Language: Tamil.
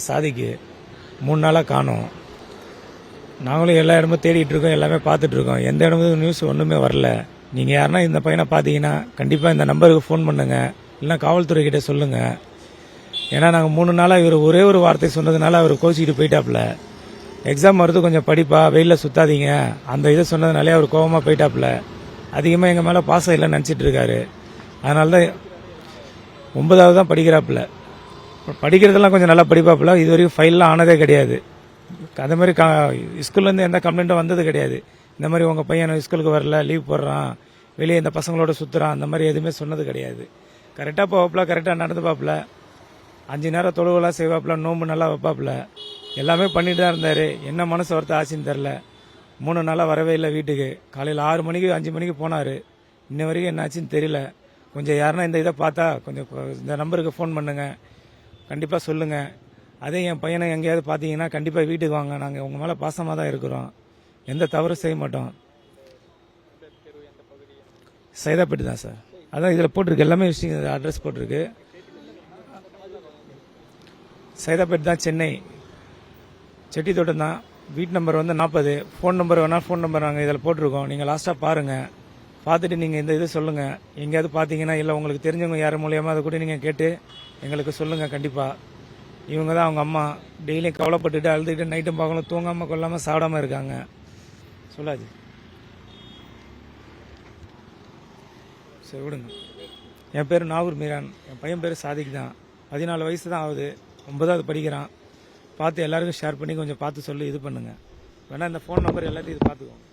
சாதிக்கு 3 நாளாக காணோம். நாங்களும் எல்லா இடமும் தேடிட்டு இருக்கோம், எல்லாமே பார்த்துட்டு இருக்கோம். எந்த இடமும் நியூஸ் ஒன்றுமே வரல. நீங்கள் யாருன்னா இந்த பையனை பார்த்தீங்கன்னா கண்டிப்பாக இந்த நம்பருக்கு ஃபோன் பண்ணுங்க, இல்லைனா காவல்துறை கிட்ட சொல்லுங்க. ஏன்னா நாங்கள் 3 நாளாக இவர் ஒரே ஒரு வார்த்தை சொன்னதுனால அவர் கோச்சிக்கிட்டு போயிட்டாப்புல. எக்ஸாம் வருது, கொஞ்சம் படிப்பா, வெயிலில் சுத்தாதீங்க, அந்த இதை சொன்னதுனாலே அவர் கோபமாக போயிட்டாப்புல. அதிகமாக எங்கள் மேலே பாசம் இல்லைன்னு நினச்சிட்டு இருக்காரு. அதனால தான் 9வது தான் படிக்கிறாப்புல. படிக்கிறதெல்லாம் கொஞ்சம் நல்லா படிப்பாப்புல. இது வரைக்கும் ஃபைல்லாம் ஆனதே கிடையாது. அதே மாதிரி ஸ்கூல்லேருந்து எந்த கம்ப்ளைண்ட்டும் வந்தது கிடையாது. இந்த மாதிரி உங்கள் பையன் ஸ்கூலுக்கு வரல, லீவ் போடுறான், வெளியே இந்த பசங்களோட சுற்றுறான், அந்த மாதிரி எதுவுமே சொன்னது கிடையாது. கரெக்டாக போவாப்புல, கரெக்டாக நடந்துப்பாப்புல, 5 நேரம் தொழுவெல்லாம் செய்வாப்புல, நோம்பு நல்லா வைப்பாப்புல, எல்லாமே பண்ணிட்டு தான் இருந்தார். என்ன மனசு வரத்து ஆச்சுன்னு தெரில. 3 நாளாக வரவே இல்லை வீட்டுக்கு. காலையில் 6 மணிக்கு 5 மணிக்கு போனார். இன்ன வரைக்கும் என்ன ஆச்சுன்னு தெரியல. கொஞ்சம் யாருன்னா இந்த இதை பார்த்தா கொஞ்சம் இந்த நம்பருக்கு ஃபோன் பண்ணுங்கள், கண்டிப்பாக சொல்லுங்கள். அதே என் பையனை எங்கேயாவது பார்த்தீங்கன்னா கண்டிப்பாக வீட்டுக்கு வாங்க. நாங்கள் உங்கள் மேலே பாசமாக தான் இருக்கிறோம், எந்த தவறும் செய்ய மாட்டோம். சைதாப்பேட்டு தான் சார். அதான் இதில் போட்டிருக்கு, எல்லாமே விஷயம் அட்ரஸ் போட்டிருக்கு. சைதாப்பேட்டு தான், சென்னை செட்டி தோட்டம் தான். வீட்டு நம்பர் வந்து 40. ஃபோன் நம்பர் வேணால் ஃபோன் நம்பர் நாங்கள் இதில் போட்டிருக்கோம். நீங்கள் லாஸ்ட்டாக பாருங்கள், பார்த்துட்டு நீங்கள் இந்த இது சொல்லுங்கள். எங்கேயாவது பார்த்தீங்கன்னா இல்லை உங்களுக்கு தெரிஞ்சவங்க யார் மூலியமாக அதை கூட நீங்கள் கேட்டு எங்களுக்கு சொல்லுங்கள். கண்டிப்பாக இவங்க தான் அவங்க அம்மா. டெய்லியும் கவலைப்பட்டுட்டு அழுதுகிட்டு நைட்டும் பார்க்கணும், தூங்காமல் கொள்ளாமல் சாப்பிடாமல் இருக்காங்க. சொல்லாது சரி விடுங்க. என் பேர் நாகூர் மீரான், என் பையன் பேர் சாதிக் தான். 14 வயசு தான் ஆகுது, 9வது படிக்கிறான். பார்த்து எல்லாருக்கும் ஷேர் பண்ணி கொஞ்சம் பார்த்து சொல்லி இது பண்ணுங்கள். வேணால் இந்த ஃபோன் நம்பர் எல்லாத்தையும் இது பார்த்துக்கோங்க.